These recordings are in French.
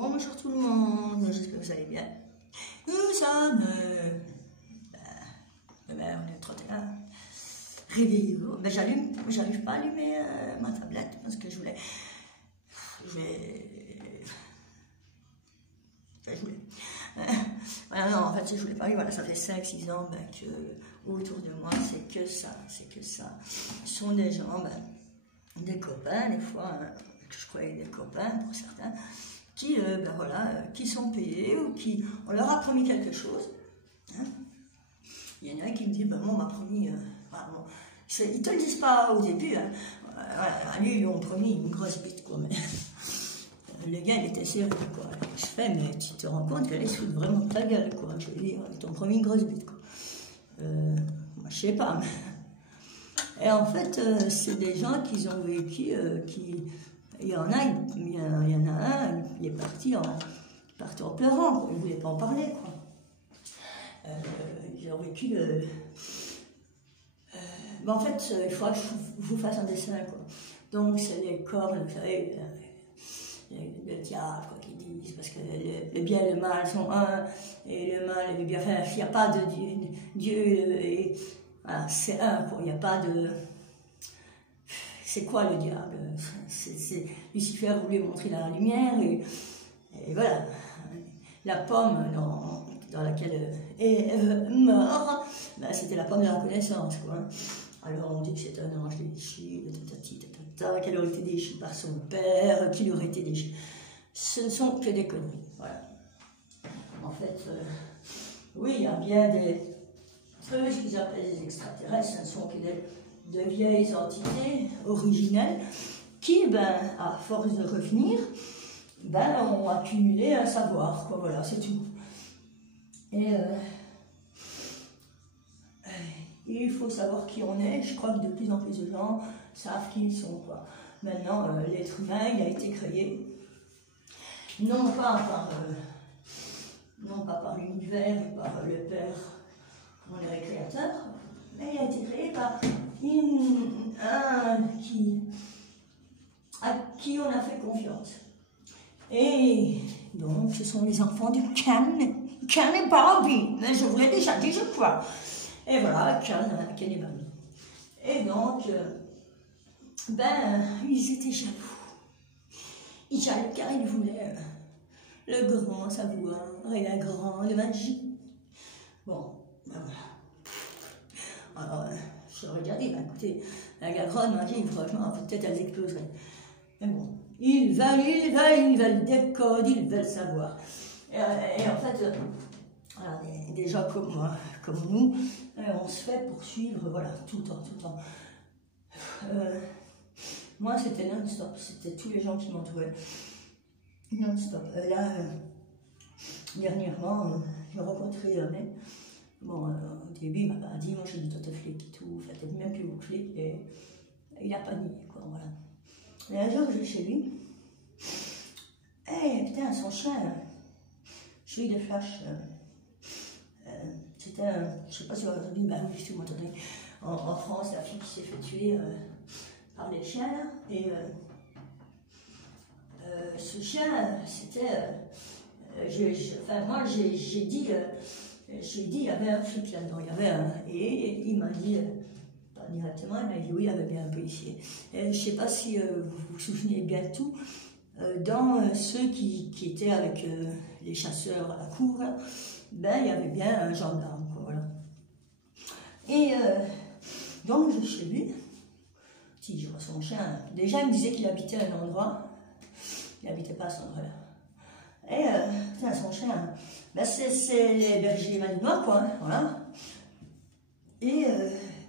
Bonjour tout le monde, j'espère que vous allez bien. Nous sommes, on est 31. Réveillez-vous. Ben, j'arrive pas à allumer ma tablette parce que je voulais. Voilà, non, en fait, je voulais pas. Voilà, ça fait 5-6 ans que autour de moi, c'est que ça. Ce sont des gens, des copains, des fois, que je croyais des copains pour certains, qui, qui sont payés ou qui, on leur a promis quelque chose. Hein. Il y en a un qui me dit, moi, on m'a promis, ils te le disent pas au début, hein. À lui, ils lui ont promis une grosse bite, quoi, mais le gars, il était sérieux, quoi. Je fais, mais tu te rends compte qu'elle est sous vraiment ta gueule, quoi. Je veux dire, ils t'ont promis une grosse bite, quoi. Moi, je sais pas, mais... Et en fait, c'est des gens qui ont vécu, il y en a un, il est parti en pleurant, quoi. Il ne voulait pas en parler, quoi. Ils ont vécu en fait, il faudra que je vous fasse un dessin, quoi. Donc, c'est les corps, vous savez, le diable, quoi, qu'ils disent, parce que le bien et le mal sont un, et le mal et le bien, enfin, il n'y a pas de Dieu, voilà, c'est un, quoi, il n'y a pas de... C'est quoi le diable? Lucifer voulait montrer la lumière, et voilà, la pomme dans laquelle Ève meurt, c'était la pomme de la connaissance, quoi. Alors on dit que c'est un ange déchu, qu'elle aurait été déchue par son père, qu'il aurait été déchu. Ce ne sont que des conneries, voilà. En fait, oui, il y a bien ce qu'ils appellent les extraterrestres, ce ne sont que de vieilles entités originelles qui, à force de revenir, ont accumulé un savoir, quoi, voilà, c'est tout. Et il faut savoir qui on est. Je crois que de plus en plus de gens savent qui ils sont, quoi. Maintenant, l'être humain, il a été créé, non pas par l'univers et par le Père, mon créateur, mais il a été créé par à qui on a fait confiance. Et donc, ce sont les enfants du Ken et Barbie. Mais je vous l'ai déjà dit, je crois. Et voilà, Ken et Barbie. Et donc, ils étaient jaloux. Car ils voulaient le grand savoir et la grande magie. Bon, voilà. Alors, j'aurais déjà dit, écoutez, la grande magie, franchement, peut-être elle exploserait. Mais bon, ils veulent des codes, ils veulent savoir. Et en fait, voilà, des gens comme moi, comme nous, on se fait poursuivre, voilà, tout le temps. Moi, c'était non-stop, c'était tous les gens qui m'entouraient. Non-stop. Là, dernièrement, j'ai rencontré un mec. Bon, au début, il m'a pas dit, moi j'ai dit, toi t'es flic et tout, fait, t'es même plus au flic, et il a pas nié, quoi, voilà. Et un jour, je vais chez lui, et putain, son chien, je lui ai eu des flashs. C'était un, je sais pas si vous avez entendu, oui, si vous m'entendez, en France, la fille qui s'est fait tuer par les chiens, là, et ce chien, c'était, moi j'ai dit, il y avait un flic là-dedans, il y avait un, et il m'a dit, pas directement, il m'a dit oui, il y avait bien un policier. Et je ne sais pas si vous vous souvenez bien de tout, dans ceux qui étaient avec les chasseurs à la cour, là, il y avait bien un gendarme, quoi, voilà. Et donc je suis chez lui, si je vois son chien, déjà il me disait qu'il habitait à un endroit, il n'habitait pas à cet endroit-là. Et son chien, c'est les bergers malinois, quoi, hein, voilà. Et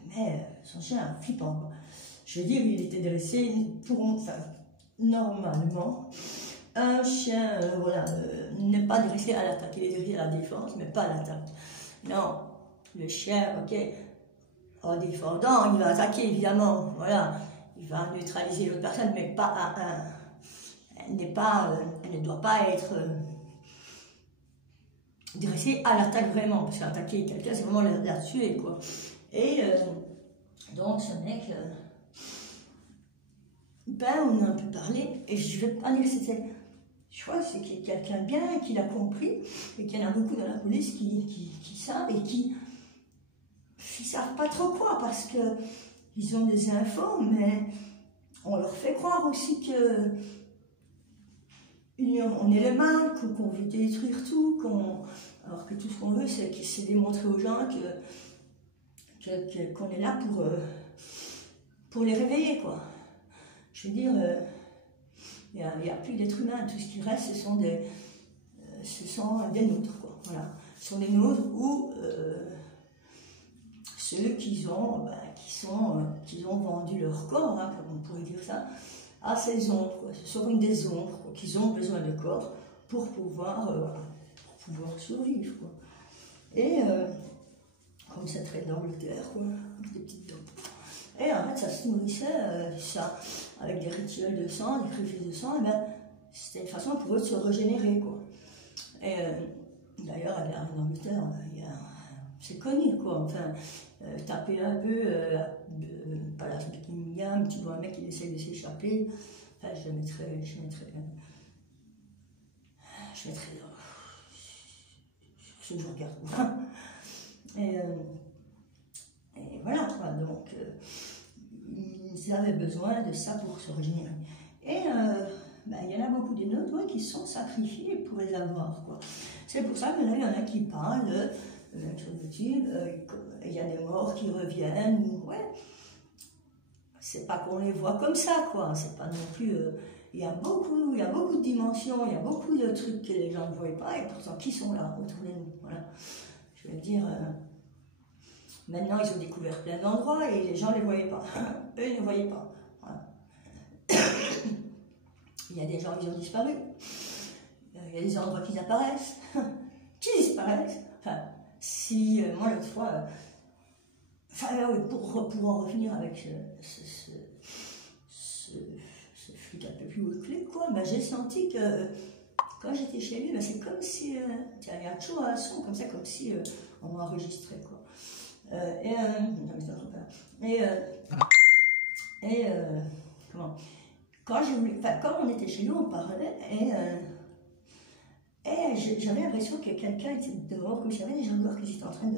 mais son chien flippant, quoi. Je veux dire, il était dressé normalement, un chien, n'est pas dressé à l'attaque, il est dressé à la défense, mais pas à l'attaque. Non, le chien, ok, en défendant, il va attaquer, évidemment, voilà, il va neutraliser l'autre personne, mais pas à un. Elle ne doit pas être dressée à l'attaque vraiment, parce qu'attaquer quelqu'un, c'est vraiment la tuer, quoi. Et donc, ce mec, on a un peu parlé, et je ne vais pas dire que c'était je crois que c'est quelqu'un bien, qui l'a compris, et qu'il y en a beaucoup dans la police qui savent, et qui ne savent pas trop quoi, parce qu'ils ont des infos, mais on leur fait croire aussi que on est le mal, qu'on veut détruire tout, alors que tout ce qu'on veut, c'est démontrer aux gens qu'on est là pour les réveiller, quoi. Je veux dire, il n'y a plus d'êtres humains, tout ce qui reste, ce sont des nôtres, quoi. Voilà. Ce sont des nôtres ou ceux qui ont vendu leur corps, hein, comme on pourrait dire ça, à ces ombres, quoi. Ce sont comme des ombres, quoi, qu'ils ont besoin de corps pour pouvoir survivre, quoi. Et comme ça traite d'Angleterre, quoi, des petites dents. Et en fait, ça se nourrissait, ça, avec des rituels de sang, des sacrifices de sang, et ben, c'était une façon pour eux de se régénérer, quoi. Et d'ailleurs, en Angleterre, c'est connu, quoi. Enfin, taper un peu, Palace Buckingham, tu vois un mec qui essaie de s'échapper, enfin, je mettrais ce que je regarde. Et voilà, quoi. Donc, ils avaient besoin de ça pour se régénérer. Et il y en a beaucoup des nôtres, ouais, qui sont sacrifiés pour les avoir, quoi. C'est pour ça que là, il y en a qui parlent, même sur YouTube, il y a des morts qui reviennent, ouais. C'est pas qu'on les voit comme ça, quoi. C'est pas non plus. Il y a beaucoup de dimensions, il y a beaucoup de trucs que les gens ne voient pas, et pourtant, qui sont là autour de nous, voilà. Je veux dire. Maintenant, ils ont découvert plein d'endroits et les gens ne les voyaient pas. Eux, ils ne voyaient pas. Voilà. Il y a des gens qui ont disparu. Il y a des endroits qui apparaissent. Qui disparaissent. Enfin, si, moi, l'autre fois, pour en revenir avec ce flic un peu plus haut que quoi, ben, j'ai senti que quand j'étais chez lui, ben, c'est comme si, il y a toujours un son comme ça, comme si on m'enregistrait, quoi. Comment? Quand on était chez nous, on parlait, et j'avais l'impression que quelqu'un était dehors, comme s'il y avait des gens dehors qui étaient en train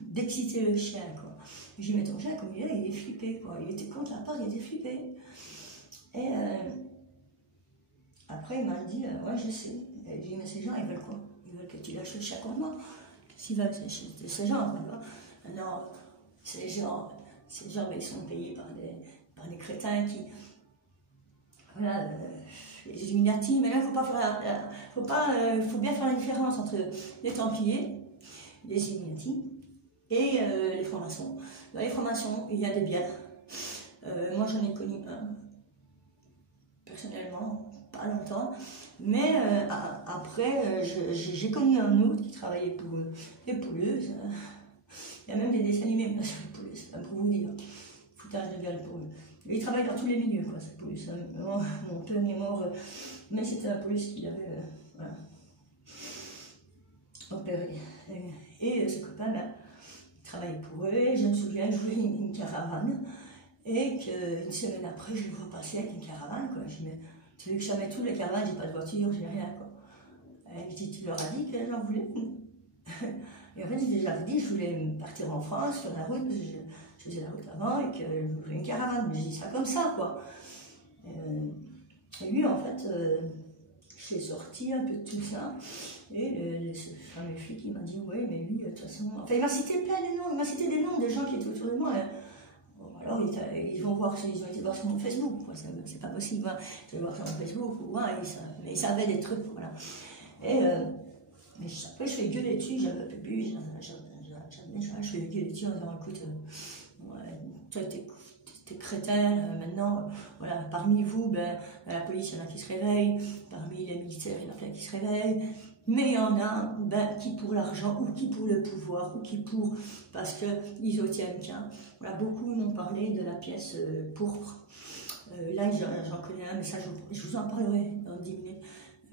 d'exciter le chien, quoi. J'ai dit, mais ton chien, comme il est flippé, quoi. Il était contre la porte, il était flippé. Et après, il m'a dit, ouais, je sais. Et j'ai dit, mais ces gens, ils veulent quoi? Ils veulent que tu lâches le chien contre moi. Qu'est-ce qu'ils veulent, ces gens, quoi. Non, ces gens, ils sont payés par des crétins qui. Voilà, les Illuminati, mais là, il faut bien faire la différence entre les Templiers, les Illuminati et les francs-maçons. Dans les francs-maçons, il y a des biens. Moi, j'en ai connu un, personnellement, pas longtemps, mais après, j'ai connu un autre qui travaillait pour les pouleuses. Il y a même des dessins animés sur les pouleuses, c'est pas pour vous dire. Foutage de gueule pour eux. Il travaille dans tous les milieux, quoi, cette police. Mon père est mort, mais c'était la police qui l'avait opéré. Et ce copain, ben, il travaillait pour eux, et je me souviens, je voulais une caravane, et qu'une semaine après, je le vois passer avec une caravane, quoi. Je dis, mais tu veux que jamais tous les caravanes, j'ai pas de voiture, j'ai rien, quoi. Et je dis, tu leur as dit qu'elles en voulaient? Et en fait, j'ai déjà dit, je voulais partir en France, sur la route, parce que je faisais la route avant, et que je voulais une caravane. Mais je dis ça comme ça, quoi. Et lui, en fait, je suis sortie un peu de tout ça. Et ce fameux flic, il m'a dit, oui, mais lui, de toute façon. Enfin, il m'a cité plein de noms, il m'a cité des noms de gens qui étaient autour de moi. Bon, alors, ils vont voir, ils ont été voir sur mon Facebook, quoi. C'est pas possible, hein. Ils ont voir sur mon Facebook, ouais, ils savaient des trucs, voilà. Et. Mais après, je fais gueuler dessus, j'avais un peu bu, je fais gueuler dessus en disant, écoute, ouais, toi t'es crétin, maintenant, voilà, parmi vous, ben, la police, il y en a qui se réveillent, parmi les militaires, il y en a plein qui se réveillent, mais il y en a, ben, qui pour l'argent, ou qui pour le pouvoir, ou qui pour, parce qu'ils obtiennent bien. Voilà, beaucoup m'ont parlé de la pièce pourpre. Là, j'en connais un, mais ça, je vous en parlerai dans 10 minutes.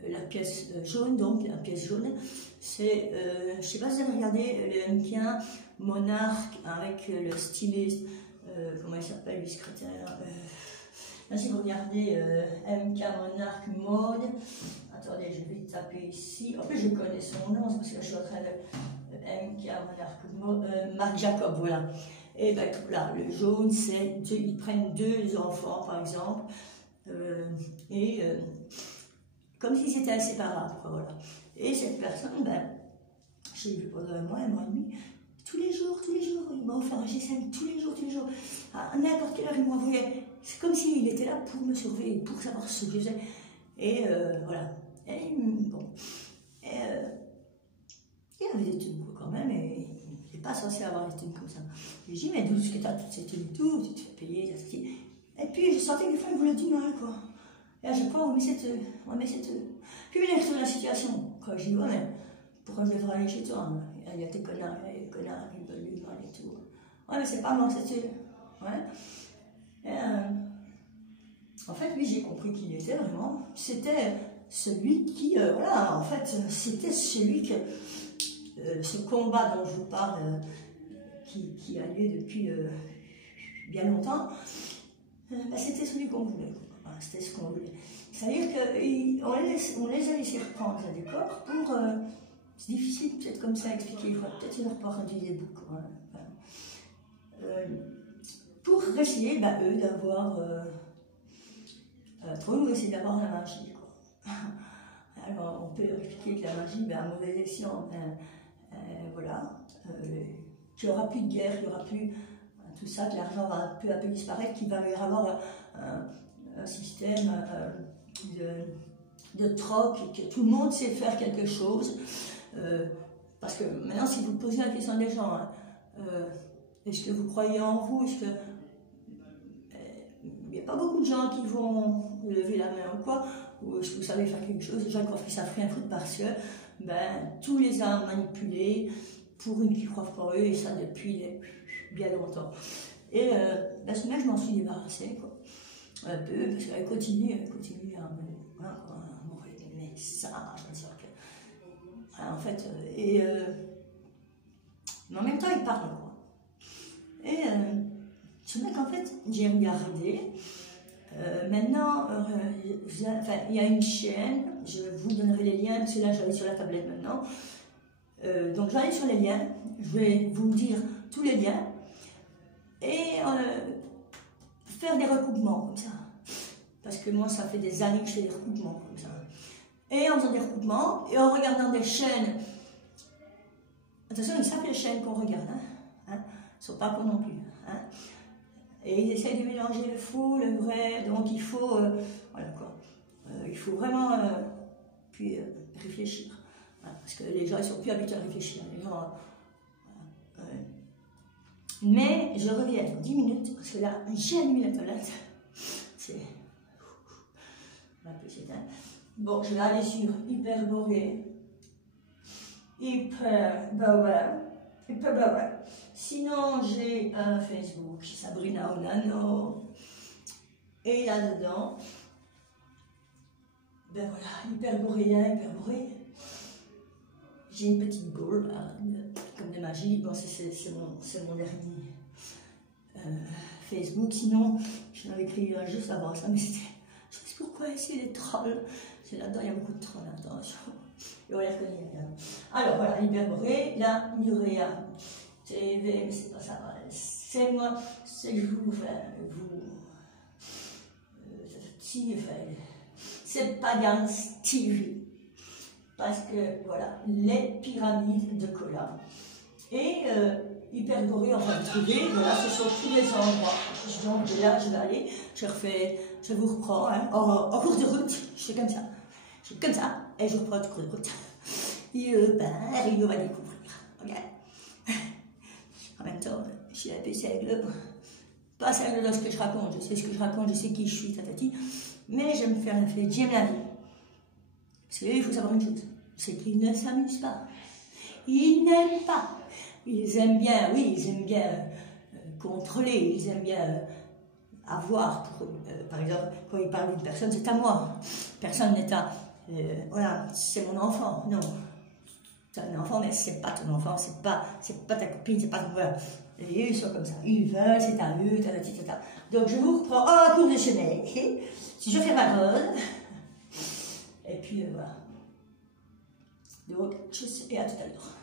La pièce jaune, donc la pièce jaune, c'est, je ne sais pas si vous avez regardé le mannequin monarque avec le styliste, comment il s'appelle, le secrétaire. Là, si vous regardez MK monarque mode, attendez, je vais taper ici. En plus, je connais son nom, c'est parce que je suis en train de Marc Jacob, voilà. Et ben là, le jaune, c'est ils prennent 2 enfants, par exemple, comme s'ils étaient inséparables, quoi, voilà. Et cette personne, ben, j'ai vu pendant un mois et demi, tous les jours, il m'a offert un GSM, tous les jours, à n'importe quelle heure, il m'envoyait. C'est comme s'il était là pour me surveiller, pour savoir ce que je faisais. Et voilà. Et bon. Et il avait des thunes, quand même, et il n'est pas censé avoir des thunes comme ça. Je lui ai dit, mais d'où est-ce que tu as toutes ces thunes et tout, tu te fais payer, et puis je sentais que des fois, il voulait du mal, quoi. Et à chaque fois, on met cette. Puis il est retourné la situation. Quand je dis, ouais, mais pourquoi je devrais aller chez toi, hein? Il y a tes connards, il y a des connards qui veulent du mal et tout. Ouais, mais c'est pas moi, c'est eux. Ouais. Et, en fait, lui, j'ai compris qui il était vraiment. C'était celui qui, voilà, en fait, c'était celui que, ce combat dont je vous parle, qui a lieu depuis bien longtemps, ben, c'était celui qu'on voulait. Voilà, c'était ce qu'on voulait. C'est-à-dire qu'on les a laissés reprendre le décor pour. C'est difficile peut-être comme ça à expliquer, il faudrait peut-être leur parler des boucs. Pour essayer, ben, eux, d'avoir. Pour nous, essayer d'avoir la magie, quoi. Alors, on peut leur expliquer que la magie, ben, à mauvais escient, voilà, qu'il n'y aura plus de guerre, qu'il n'y aura plus tout ça, que l'argent va peu à peu disparaître, qu'il va y avoir un système de troc, et que tout le monde sait faire quelque chose. Parce que maintenant, si vous posez la question des gens, hein, est-ce que vous croyez en vous? Est-ce que il n'y a pas beaucoup de gens qui vont lever la main ou quoi, ou est-ce que vous savez faire quelque chose? Les gens qui croient qu'ils ne savent rien foutre parce que ben, tous les a manipulés pour une qui ne croient pas eux, et ça depuis bien longtemps. Et ben, ce mec, je m'en suis débarrassée, quoi. Un peu, parce qu'elle continue à m'envoyer des messages, en fait, mais en même temps, il parle, quoi. Et ce mec, en fait, j'ai regardé. Maintenant, il y a une chaîne, je vous donnerai les liens, parce que là, j'allais sur la tablette maintenant. Donc, j'allais sur les liens, je vais vous dire tous les liens, et faire des recoupements, comme ça. Parce que moi, ça fait des années que je fais des recoupements, comme ça. Et en faisant des recoupements, et en regardant des chaînes. Attention, ils savent les chaînes qu'on regarde, hein, ne sont pas cons non plus. Hein. Et ils essayent de mélanger le faux, le vrai, donc il faut, voilà quoi. Il faut vraiment puis réfléchir. Voilà, parce que les gens, ils sont plus habitués à réfléchir. Les gens, mais je reviens dans 10 minutes, parce que là, j'ai allumé la tablette. C'est un peu s'éteint. Bon, je vais aller sur Hyperborée. Hyperborée. Sinon, j'ai un Facebook, Sabrina Onano. Et là-dedans, ben voilà, Hyperboréen, Hyperborée. J'ai une petite boule, là, comme de magie. Bon, c'est mon dernier Facebook. Sinon, je l'avais écrit juste avant ça, mais c'était. Je sais pourquoi ici les trolls. C'est là-dedans, il y a beaucoup de trolls, attention. Et on les reconnaît bien. Alors voilà, Hyperborée, la Nurea TV, mais c'est pas ça. C'est moi, c'est vous, c'est Pagans TV. Parce que voilà, les pyramides de Kola. Et Hyperborée, on va le trouver. Voilà, ce sont tous les endroits. Donc là, je vais aller, je vous reprends, hein, en cours de route, je fais comme ça. Je fais comme ça, et je reprends le cours de route. Et il va découvrir. Regarde. En même temps, je suis un peu sérieux. Pas sérieux dans ce que je raconte. Je sais ce que je raconte, je sais qui je suis, tatati. Mais je me fais un fait, j'aime la vie. Parce qu'il faut savoir une chose, c'est qu'ils ne s'amusent pas. Ils n'aiment pas. Ils aiment bien, oui, ils aiment bien contrôler, ils aiment bien avoir. Par exemple, quand ils parlent d'une personne, c'est à moi. Personne n'est à... voilà, c'est mon enfant. Non. C'est un enfant, mais c'est pas ton enfant, c'est pas ta copine, c'est pas ton... Voilà. Et ils sont comme ça. Ils veulent, c'est à eux, tatata. Donc je vous reprends en cours de chemin. Si je fais ma rôle... Et puis voilà. Donc, tchuss et à tout à l'heure.